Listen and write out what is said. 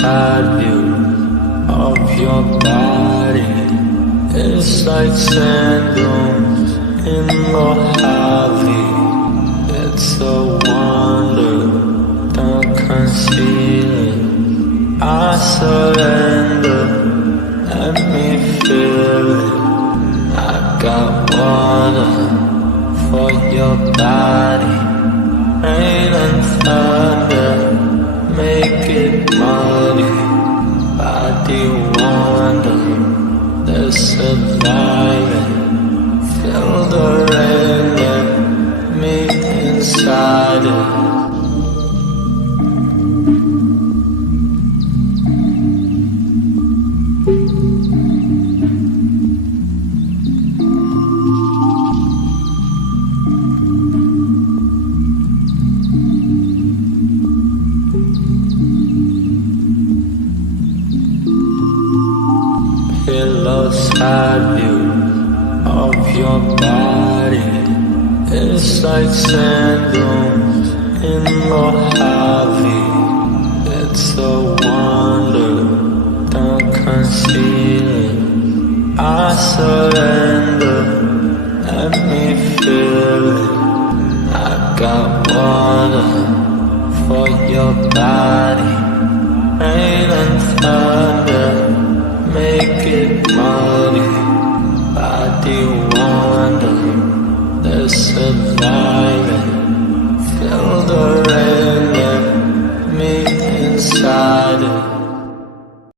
side view of your body. It's like sand dunes in Mojave. It's a wonder, don't conceal it. I surrender, let me feel it. I got water for your body. Rain and thunder, make it muddy. Body wonder, there's a lion. Feel the rain, let me inside it. Pillow side view of your body. It's like sand dunes in Mojave. It's a wonder, don't conceal it. I surrender, let me feel it. I got water for your body. Rain and thunder, make it muddy. Body wonder, there's a lion. Feel the rain, let me inside it.